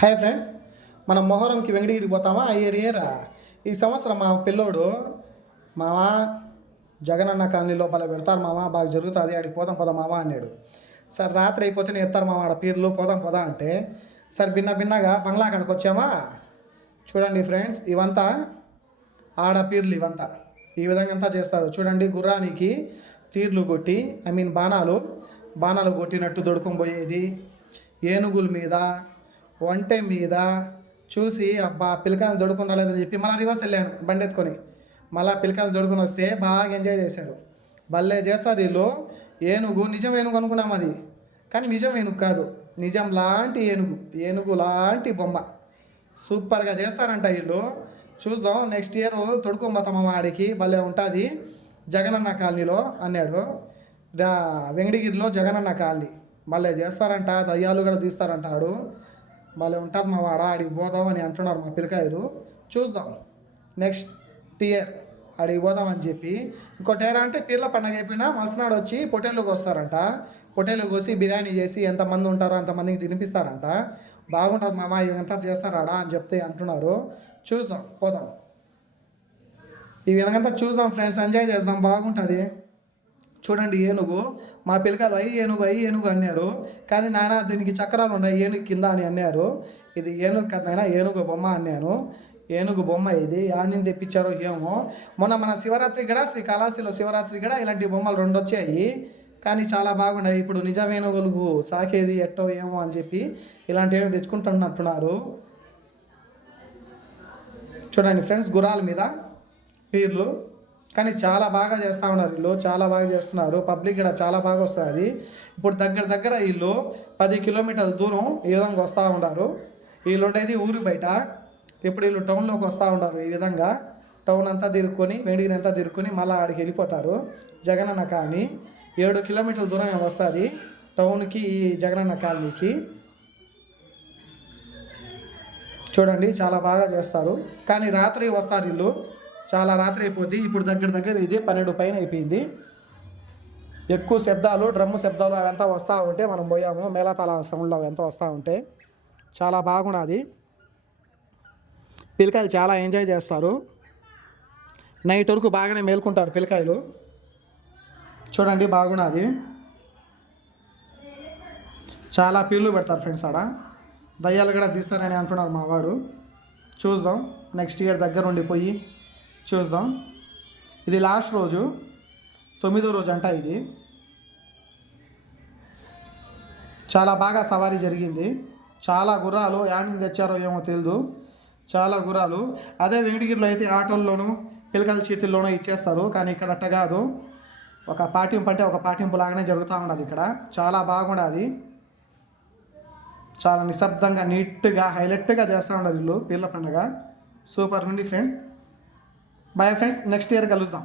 Hi friends, మనం మొహరంకి Venkatagiri పోతామా year ఈ సంవత్సరం మా పిల్లోడు మామ జగనన్న కాలనీ లోపల పెడతారు మామ, బాగా జరుగుతుంది, ఆడికి పోదాం పోదాం మామ అన్నాడు. సార్ రాత్రి అయిపోతేనే ఎత్తారు మామ ఆడ పీర్లు, పోదాం పోదాం అంటే సార్ భిన్నగా బంగ్లా కాడికి వచ్చామా. చూడండి ఫ్రెండ్స్, ఇవంతా ఆడ పీర్లు, ఇవంతా ఈ విధంగా అంతా చేస్తారు. చూడండి, గుర్రానికి తీర్లు కొట్టి బాణాలు కొట్టినట్టు దొడుకొని పోయేది, ఏనుగుల మీద ఒంటె మీద చూసి అబ్బా పిలకాయలు దొడుకుని రాలేదని చెప్పి మళ్ళీ రివర్స్ వెళ్ళాను బండి ఎత్తుకొని. మళ్ళీ పిలకాయలు దొడుకుని వస్తే బాగా ఎంజాయ్ చేశారు. భలే చేస్తారు వీళ్ళు. నిజం ఏనుగు అనుకున్నాం, అది కానీ నిజం ఏనుగు కాదు, నిజం లాంటి ఏనుగు లాంటి బొమ్మ. సూపర్గా చేస్తారంట వీళ్ళు. చూద్దాం, నెక్స్ట్ ఇయర్ తొడుకోబోతామా ఆడికి, భలే ఉంటుంది. జగనన్న కాలనీలో అన్నాడు, వెంకటగిరిలో జగనన్న కాలనీ భలే చేస్తారంట, దయ్యాలు కూడా తీస్తారంటాడు. భలే ఉంటుంది మా వాడ, ఆడికి పోదాం అని అంటున్నారు మా పిల్లకాయలు. చూద్దాం నెక్స్ట్ ఇయర్ ఆడికి పోదామని చెప్పి. ఇంకోటి ఏరా అంటే పీర్ల పండగ అయిపోయినా మరుసనాడు వచ్చి పొట్టేళ్ళకి వస్తారంట. పొట్టేళ్ళు కోసి బిర్యానీ చేసి ఎంతమంది ఉంటారో అంతమందికి తినిపిస్తారంట. బాగుంటుంది మామ, ఇవంతా చేస్తారాడా అని చెప్తే అంటున్నారు. చూద్దాం, పోదాం, ఈ విధంగా చూద్దాం ఫ్రెండ్స్, ఎంజాయ్ చేద్దాం, బాగుంటుంది. చూడండి ఏనుగు, మా పిల్లకాయలు ఏనుగు అన్నారు, కానీ నాయన దీనికి చక్రాలు ఉన్నాయి ఏనుగు కింద అని అన్నారు. ఇది ఏనుగు కదైనా ఏనుగు బొమ్మ అన్నాను. ఏనుగు బొమ్మ ఇది యాడ్ని తెప్పించారో ఏమో. మొన్న మన శివరాత్రి కూడా శ్రీకాళహస్తిలో శివరాత్రి కూడా ఇలాంటి బొమ్మలు 2 వచ్చాయి, కానీ చాలా బాగున్నాయి. ఇప్పుడు నిజమేనుగులు సాకేది ఎట్టో ఏమో అని చెప్పి ఇలాంటివి తెచ్చుకుంటున్నట్టున్నారు. చూడండి ఫ్రెండ్స్, గుర్రాల మీద పీర్లు, కానీ చాలా బాగా చేస్తూ ఉన్నారు వీళ్ళు, చాలా బాగా చేస్తున్నారు. పబ్లిక్ కూడా చాలా బాగా వస్తుంది. ఇప్పుడు దగ్గర వీళ్ళు 10 కిలోమీటర్ల దూరం ఈ విధంగా వస్తూ ఉన్నారు. వీళ్ళు ఉండేది ఊరి బయట, ఇప్పుడు వీళ్ళు టౌన్లోకి వస్తూ ఉన్నారు. ఈ విధంగా టౌన్ అంతా తిరుక్కొని, వెండిగిరి అంతా తిరుక్కొని మళ్ళీ ఆడికి వెళ్ళిపోతారు. జగనన్న కాలనీ 7 కిలోమీటర్ల దూరం వస్తుంది టౌన్కి, ఈ జగనన్న కాలనీకి. చూడండి, చాలా బాగా చేస్తారు, కానీ రాత్రి వస్తారు వీళ్ళు, చాలా రాత్రి అయిపోద్ది. ఇప్పుడు దగ్గర ఇది 12 పైన అయిపోయింది. ఎక్కువ శబ్దాలు, డ్రమ్ము శబ్దాలు అవంతా వస్తూ ఉంటే మనం పోయాము, మేళతాళ సౌండ్లు అవంతా వస్తూ ఉంటే చాలా బాగున్నది. పిల్లకాయలు చాలా ఎంజాయ్ చేస్తారు, నైట్ వరకు బాగానే మేల్కుంటారు పిల్లకాయలు. చూడండి, బాగున్నది. చాలా పీర్లు పెడతారు ఫ్రెండ్స్ ఆడ, దయ్యాలు కూడా తీస్తారని అంటున్నారు మా వాడు. చూద్దాం, నెక్స్ట్ ఇయర్ దగ్గర ఉండిపోయి చూద్దాం. ఇది లాస్ట్ రోజు, 9వ రోజు అంట ఇది. చాలా బాగా సవారీ జరిగింది. చాలా గుర్రాలు యాడ్ని తెచ్చారో ఏమో తెలియదు, చాలా గుర్రాలు. అదే వెంకటగిరిలో అయితే ఆటోల్లోనూ పిల్లకాయల చేతుల్లోనూ ఇచ్చేస్తారు, కానీ ఇక్కడ అట్ట కాదు. ఒక పాటింపు అంటే ఒక పాటింపు లాగానే జరుగుతూ ఉన్నది ఇక్కడ. చాలా బాగుండదు, చాలా నిశ్శబ్దంగా నీట్గా హైలైట్గా చేస్తూ ఉండదు వీళ్ళు పీర్ల పండుగ. సూపర్ ఉంది friends. Bye friends, next year కలుద్దాం.